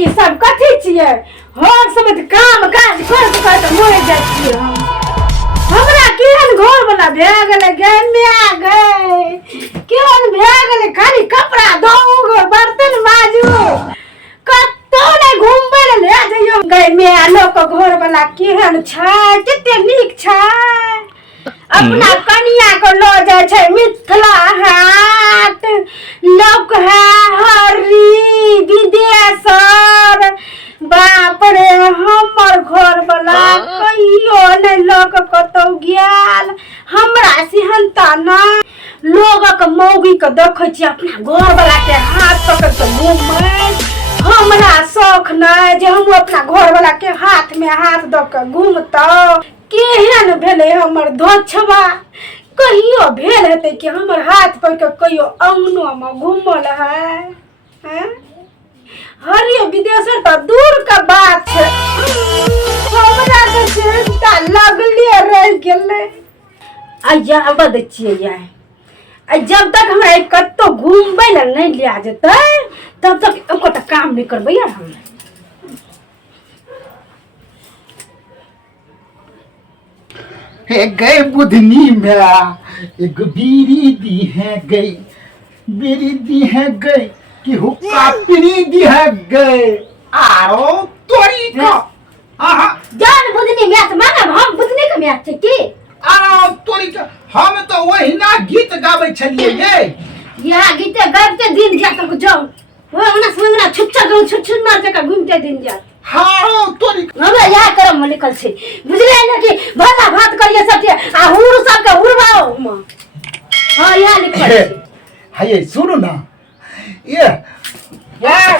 ई सब कथी छियै हर समय काम काज करत मर जाइ छियै हमरा केहन घर वाला भए गेलै गे माय गे केहन भए गेलै खाली कपड़ा धोऊ बर्तन माजू कत्तो नै घुमबै ले जइयो गे माय लोक घर वाला केहन छै कते नीक छै अपना कनिया को लो जाय छै मिथिला हाट लोक है हरी विदेशर बाप रे हमर घर वाला कहियो नै लोक कतौ गेल हमरा सिहनता नै लोगक मौगी के देखै छी अपना घर वाला के हाथ पकड़ के घूमै हमरा शौक नै जे हम अपना घर वाला के हाथ में हाथ द के घूमतौ केहन भेले हमर धोछवा कहियो भेल हेतै कि हमर हाथ पर के कहियो अंगनो में घूमल है हैं हरियो विदेशर तो दूर का बात है हमरा तो चिंता लगले रह गेलै आइया बद छियै यार जब तक हमरा कत्तो घूमबै ल नहीं लिया जेतै तब तक एको त काम नहीं करबै यार हम हे गए बुधनी मेरा एक बीरी दी है गई बीरी दी है गई कि हुक्का पीरी दी है गए आरो तोरी का हां जान बुधनी मैच मानब हम बुधनी के मैच छै की आरो तोरी का हम तो वही ना गीत गाबै छलिए ये यह गीत गाबते दिन जात को जाओ वो ओना सुनना छुच्चा गो छुछुन्ना जका घूमते दिन जात हारो तोरी हमरा यह करम में लिखल छै बुझले न कि भला भात करिए सके आ हुर सब के हुरबाओ म हां यह लिखल छै हाय सुनो ना ये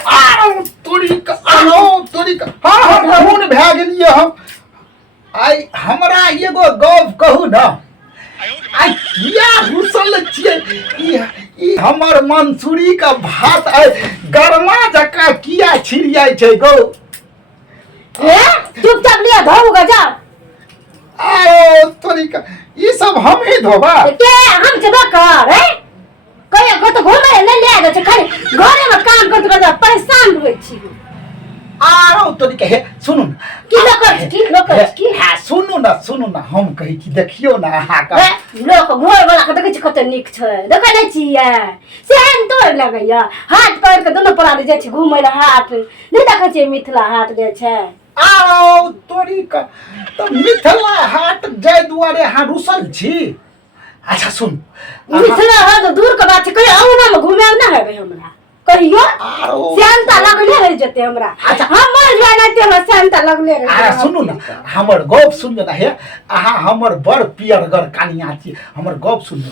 आरो तोरी का हां खून भए गेलिए हम आई हमरा एगो गप कहू ना आई किया घुसल छिए ई हमर मंसूरी का भात आई गरमा जका किया छिड़ियाई छै गो ए चुपचाप लिया धोऊ ग जा आओ तोरी का ई सब हम ही धोबा के हम जबा कर है कहिया को तो घुमै ले ले गए छै खाली घरे में काम करत करत परेशान होय छी आरो तोरी के हे सुनु की लोक की हां सुनु ना हम कहि कि देखियो ना अहा का लोक घर वाला के देखै छी कते नीक छै देखै नै छियै सेहन तोड़ लगैया हाथ पैर के दोनों परानी जाइ छै घुमै ले हाट नै देखै छी मिथिला हाट जाइ छै आओ तोरी का तो मिथिला हाट जाय दुआरे अहाँ रुसल छी अच्छा सुन मिथिला हाट दूर के बात छै कहियो औना में घुमै ना हेबै हमरा कहियो शांता लगले रह जते हमरा अच्छा हमर जानते हम शांता लगले रह अरे सुनु ना हमर गप सुन ना हे अहाँ हमर बड़ पियरगर कनिया छी हमर गप सुन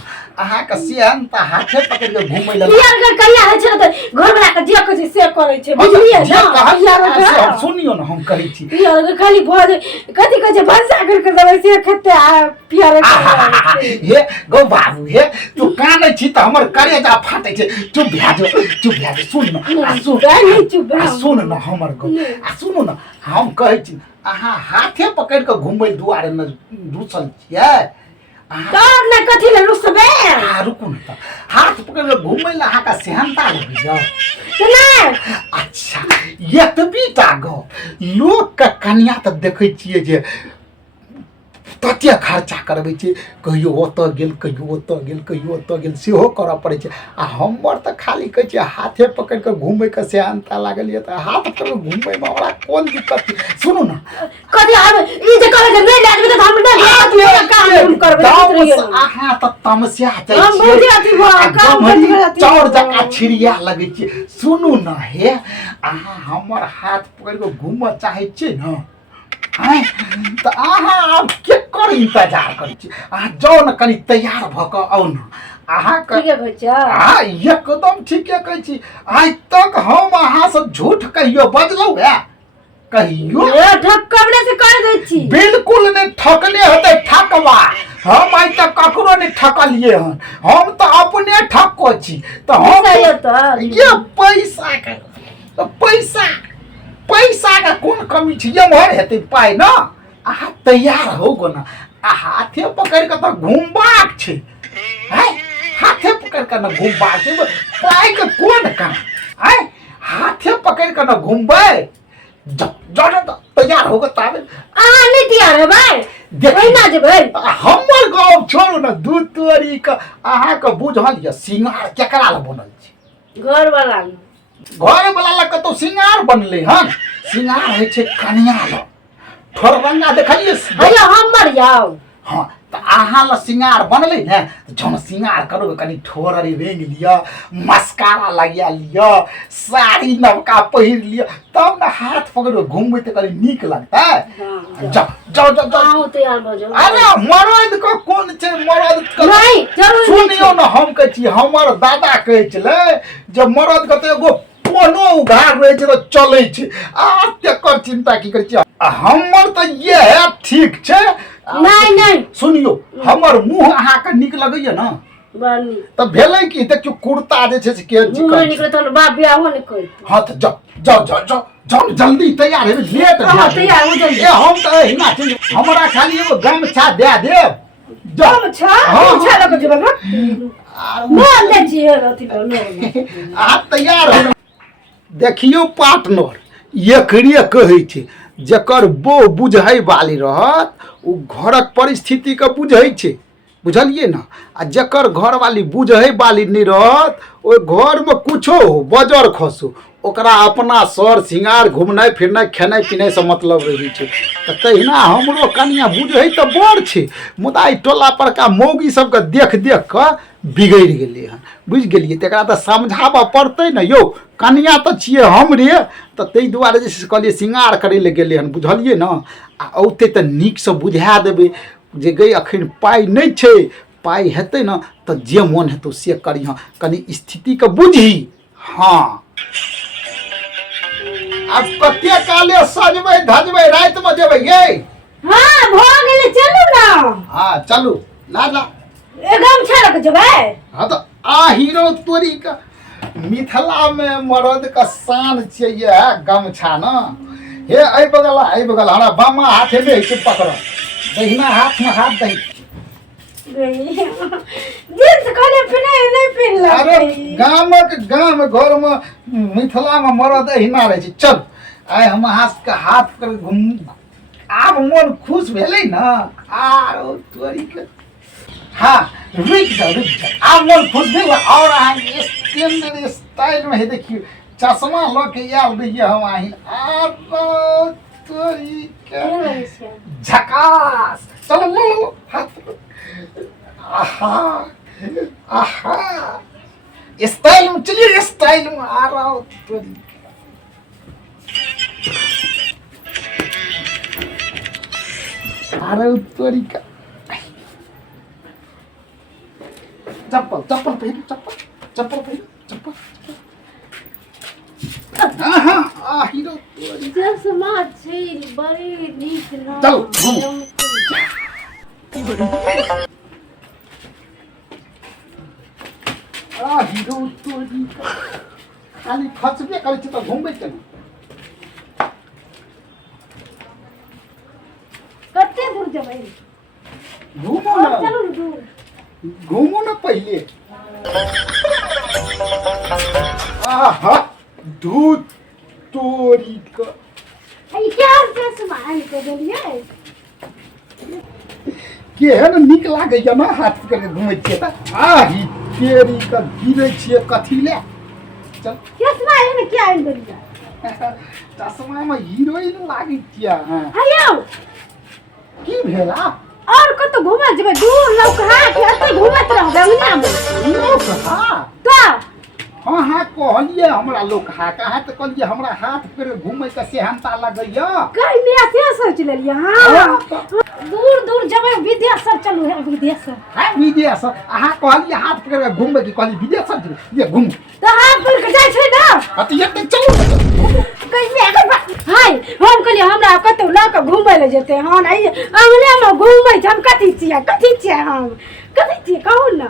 अहाँ के शांता हाथे पकड़ के घुमै ल पियरगर कनिया है छै त घर वाला के जे कहै छै से करै छै बुझलिए ना सुनियो ना हम कहै छी पियरगर खाली भज कथि कहै छै भंसा करके देबै से खते पियरगर हे गो बाबू हे तू कानै छी त हमर करेजा फाटै छै चुप भए जा सुन ना सुन ना हमर गो सुनु ना हम कहै छी अहाँ हाथे पकड़ के घुमै दुआरे न रुसल छियै तब न कथि ले रुसबे रुकू न त हाथ पकड़ के घुमै ल अहाँ का सेहनता लगे जाओ ना अच्छा एतबीटा गो लोक के कन्या त देखै छियै जे तते खर्चा करबै छै कहियो ओत गेल कहियो ओत गेल सेहो करऽ पड़ै छै आ हमर त खाली कहै छै हाथे पकड़ के घुमै के सेहनता लागल ये त हाथ पकड़ के घुमै में हमरा कोन दिक्कत सुनु ना कथि आबे ई जे कहै छै नै लागबे त हम नै काम करबै अहाँ त तमस्या छै हम बुझि अथि काम करबै चौर जका छिड़िया लगै छै सुनु ना हे अहाँ हमर हाथ पकड़ के घुमऽ चाहै छियै न तो अहाँ के कर इंतजार करै छी अहाँ जाओ न कनी तैयार भ क आउ न अहाँ ठीके कहै छी हां एकदम ठीके कहै छी आइ तक हम अहाँ से झूठ कहियो बजलौ है कहियो ठकबने से कह दै छी बिल्कुल नहीं ठकने होते ठकवा हम आइ तक ककरो नहीं ठकलिए हन हम तो अपने ठको छी तो हम ये पैसा का कौन कमी छै एमहर हेतै पाइ न अहाँ तैयार हो गो न आ हाथे पकड़ के त घुमबाक छै हैं हाथे पकड़ के न घुमबाक छै पाइ के कोन काम हैं हाथे पकड़ कर ना घूमबे। तैयार होगा ताबे नहीं तैयार है भाई देखी ना जेबै हमर गाँव छोड़ू ना दू तोरी का अहाँ के बुझल ये सिंगार केकरा ल बनल छै घर वाला घर वाला ल कतो सिंगार बनले हन सिंगार है छै कन्या ल ठोरबंगा देखलिए भैया हमर जाओ हाँ तो अहाँ ल सिंगार बनले ने जौन सिंगार करोगे कनी ठोररी रेंग लिया मस्कारा लगिया लिया साड़ी नवका पहिर लिया तब ना हाथ पकड़ घूमबे तो कनी नीक लगता है। जाओ जाओ जाओ जाओ तैयार भ जाओ। अरे मरद का कोन छै मरद का नहीं जरूर सुनियो ना हम कहै छी हमर दादा कहै छले जे मरद के तो एगो कोनो उघार रहे छै तो चलै छै आ तेकर चिंता की करै छी हमर तो ये है ठीक छै। नहीं नहीं सुनियो हमर मुंह अहाँ के निक लगैया ना बनी त भेलै कि देखियो कुर्ता जे छै से के मुंह निकले तो बाप बियाह हो नहीं कोई हां त जाओ जाओ जाओ जाओ जाओ जल्दी तैयार हेबे लेट हां तैयार हो जल्दी ए हम त हिना छै हमरा खाली एगो गमछा दे देब जाओ छा छा लग जेबै मोन दे छी अथी पर आ तैयार हो देखियो पार्टनर एकरे कहै छै जकर बो बुझै वाली रहत उ घरक परिस्थिति के बुझै छै बुझलिए ना आ जकर घर वाली बुझै वाली नहीं रहत ओइ घर में कुछो हो बजर खसो ओकरा अपना सर सिंगार घूमनाइ फिरनाइ खेनाइ पिनाइ से मतलब रही छै त तहिना हमरो कनिया बुझै त बड़ छै मुदा ई टोला पर का मौगी सब के देख देख के बिगड़ गेलै हन बुझ गेलिए तकरा त समझाबऽ पड़तै न यौ कनिया त छियै हमरे त तै दुआरे जे कहलिए सिंगार करै ले गेलै हन बुझलिए न आ औते त नीक से बुझा देबै जे गई अखन पाई नहीं छै पाई हेतै न त जे मन हेतौ से करिह कनी स्थिति के बुझी। हाँ अब कते काले सजबै धजबै रात में जेबै यै हां भ गेलै चलू ना हाँ चलू ला ला एकदम छरक जेबै हाँ तो आ हीरो तोरी का मिथिला में मर्द का शान छै ये गमछा न हे ऐ बगल हरा बामा हाथे में छै पकड़ दहिना हाथ में हाथ दही जींस कहले पिने नहीं पिनला अरे गाम घर में मिथिला में मर्द एहिना रहे छै चल आइ हम हाथ कर घूम आब मन खुश भेलै न आरो तोरी के हाँ रुक जा आब मन खुश भेल और अहाँ स्टैंडर्ड स्टाइल में है देखियो चश्मा ल के आयल रहिए हम आही आरो तोरी के झकास चलो लो हाथ आहा आहा स्टाइल में चलिए स्टाइल में आ रहा हो तोरी अरे तोरी का चप्पल पहन चप्पल आहा आ हीरो तोरी चश्मा छै बड़ी नीक ना चलो घूम आ हीरो तोरी का खाली खचबे करे छै त घूमबे केना कते दूर जेबै घूमो ना चलू दूर घूमो ना पहले आहा दूध तोरी का आई क्या चश्मा आन के देलिए केहन नीक लागैया ना हाथ करके घूमै छियै त आही तेरी का गिरै छियै कथी ले चल चश्मा एने क्या आन देलिए चश्मा में हीरोइन लागै छियै आयो की भेला और कतो घुमा जेबै दूर लौका के एते घुमत रहबै अंगना में लोक हाँ तो हाँ कहलिए हमरा लोक हाँ कहाँ तो कहलिए हमरा हाथ पर घूमै के सेहनता लगैया कई में से सोच लेलिए हां दूर दूर जेबै विदेशर चलू है विदेशर हां विदेशर अहाँ कहलिए हाथ पर घूमबै की कहलिए विदेशर जेबै ये घूम तो हाथ पर के जाय छै ना अति एते चलू कई में हाय हम कहलिए हमरा कतो ल के घुमै ले जेते हन आई अंगने में घुमै छै हम कथि छियै हम कथि छियै कहू ना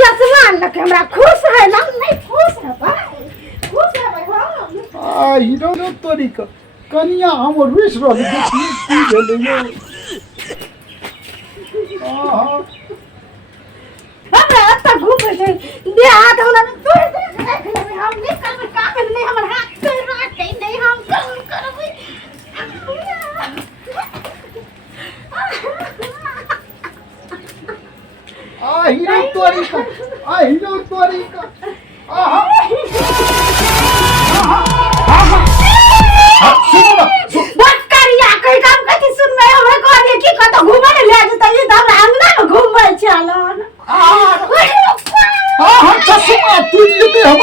चश्मा ल के हमरा खुश है ना नहीं खुश है भाई खुश है भाई हां आ हीरो तोरी का कनिया हम रुस रहल देखी की भेलै आहा हमरा अत्ता घुमै छै दे हाथ हमरा तोड़ दे हम निकल काम नहीं हमर हाथ पैर तोरी का आहिलो तोरी का आहा आहा सुनो ना बस करिया कई काम कथि सुन में हमरा कहलिए की कत घुमै ले जतै ये त हमरा अंगना में घुमै चलो आहा चश्मा तू लेते हम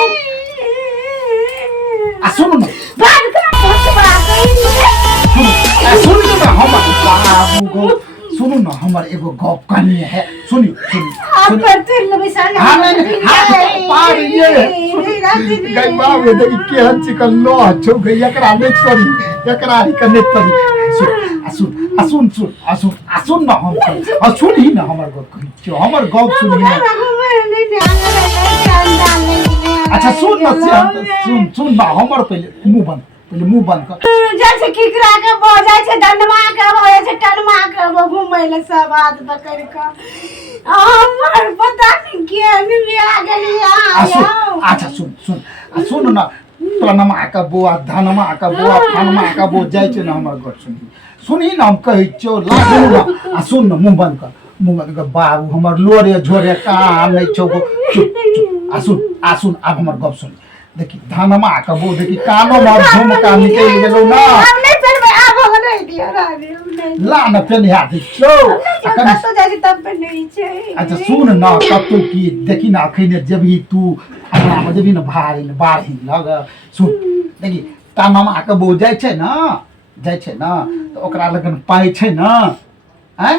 सुनो ना बात कर चश्मा सुन ना हम बाबू गो सुनो ना हमर एगो गप कहानी है सुनियो आप पर तुल बिसाले हां हाथ पार ये गई बाबू देखि केहन चिकन लो छौ गई एकरा ने करी एकरा ही कने करी सुन ना हम सुन ही ना हमर गप कही छौ हमर गप सुनिए अच्छा सुन ना सुन ना हमर पहले मुंह बंद कर जैसे किकरा के बो जाय छै डंडमा के बो जाय छै टनमा के बो घुमै ले सब हाथ पकड़ के हमर पता नहीं केन बिया गेलिया अच्छा सुन ना टनमा के बो धनमा के बो फनमा के बो जाय छै ना हमर गप सुनी ना हम कहै छौ लागू ना सुन ना मुंह बंद कर बाबू हमर लोरे झोरे काम नै छौ सुन अब हमर गप सुन देखी धनमा कबो देखी कानो मार झुमका निकल गेलो ना हम नहीं पेरबे आब हम नहीं दियो रानी ला न पेनिया दै छौ अखन तो जाय तब पे नहीं छै अच्छा सुन ना कतो की देखी ना अखने जेबही तू हमरा में जेबही ना बाढ़ी लग सुन देखी धनमा कबो जाय छै ना तो ओकरा लगन पाई छै ना हैं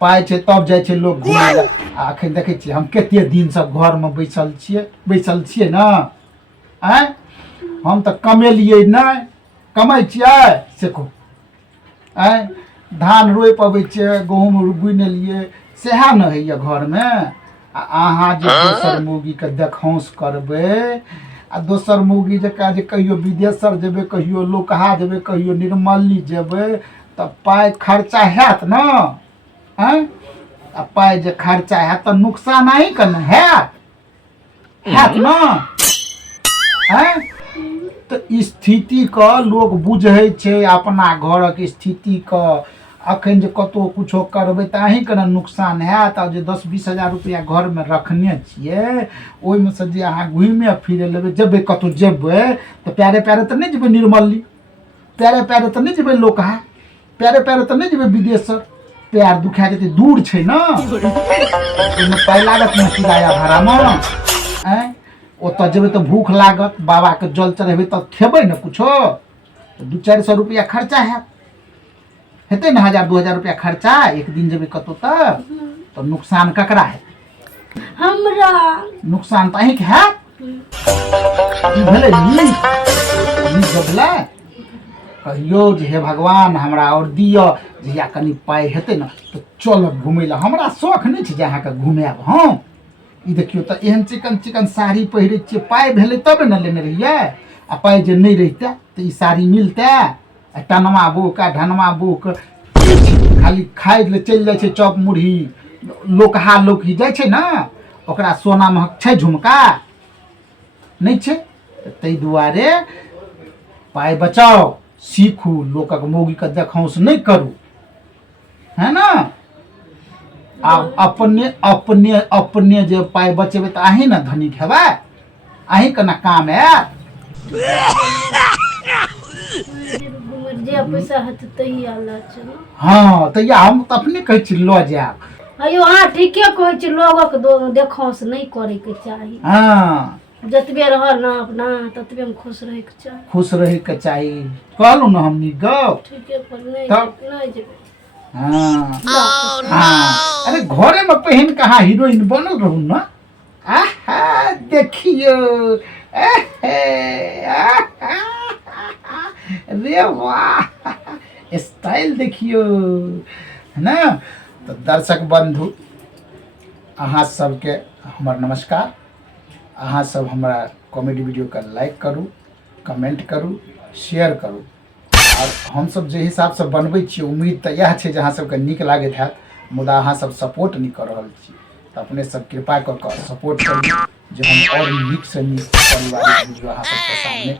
पाई छै तब जाय छै लोग घुमै ला अखन देखै छी हम कते दिन सब घर में बैसल छियै ना हैं हम तो कमेलिए नहीं कमाई छियै से को हैं धान रोप अबै छै गहूम बुनि लिए सेहा न होइए घर में अहाँ जे दोसर मौगी के देखौंस करबै आ दोसर मौगी जका जे कहियो विदेशर जेबै कहियो लोकहा जेबै कहियो निर्मली जेबै तऽ पाइ खर्चा हैत न हैं आ पाइ जे खर्चा हैत तऽ नुकसान अहीं के न हैत न हैं तो स्थिति का लोग बुझे छे अपना घर के स्थिति का अखन जे कतो कुछो करबे त अहीं के नुकसान हैत आ जे 10-20 हजार रुपया घर में रखने छिए ओइ में से जे अहाँ घुमे फिरे लेबे जेबे कतो जेबे तो प्यारे प्यारे त नहीं जेबे निर्मली प्यारे प्यारे त नहीं जेबे लोकहा प्यारे प्यारे त नहीं जेबे विदेश पैर दुखा जेते दूर छे ना ओइमे पाइ लागत न किराया भाड़ा में हैं ओतऽ जेबै तऽ भूख लागत बाबा के जल चढ़ेबै तऽ खेबै न कुछो 200-400 रुपया खर्चा हैत हेतै न 1000-2000 रुपया खर्चा एक दिन जेबै कतौ तऽ नुकसान ककरा है हमरा नुकसान तऽ अहीं के हैत ई भेलै नी जबला कहियो जे हे भगवान हमरा और दियो जहिया कनी पाइ हेतै न तऽ चलब घुमै ला हमरा शौक नहि छै जे अहाँके घुमाएब हम ई देखियो तऽ एहन चिकन साड़ी पहिरे छियै पाइ भेलै तब न लेने रहियै आ पाइ जे नहि रहितै तऽ ई साड़ी मिलतै आ टनमा बोका धनमा बोक खाली खाइ ले चलि जाइ छै चौक मुरही लोकहा लोकही जाइ छै ना ओकरा सोना महक छै झुमका नहीं छै ताहि दुआरे पाइ बचाओ सीखू लोकक मौगी के देखौंस नहीं करू है ना आ अपने जे पाइ बचेबै तऽ अहीं न धनिक हेबै अहीं के न काम आयत जे पैसा हेतै तहिया ला चलो हाँ तहिया हम तऽ अपने कहै छी लऽ जायब अयो अहाँ ठीके कहै छी लोगक देखौंस नहीं करे के चाही हाँ जतबे रहल ना अपना ततबे में खुश रहे के चाही कहलू न हमनी गप ठीके पर नहीं जेबै हाँ अरे घरे में पहन कहाँ हीरोइन बनल रहू ना आहा देखियो रे वाह स्टाइल देखियो है ना तो दर्शक बंधु अहाँ सबके हमर नमस्कार अहाँ सब हमरा कॉमेडी वीडियो का लाइक करू कमेंट करू शेयर करू और हम सब जे हिसाब से बनबै छी उम्मीद तऽ यह छै जे अहाँ सबके नीक लागैत हैत मुदा अहाँ सब सपोर्ट नहीं कर रहल छी तऽ अपने सब कृपा कऽ कऽ सपोर्ट करू जे हम और नीक से नीक पारिवारिक वीडियो अहाँ सबके सामने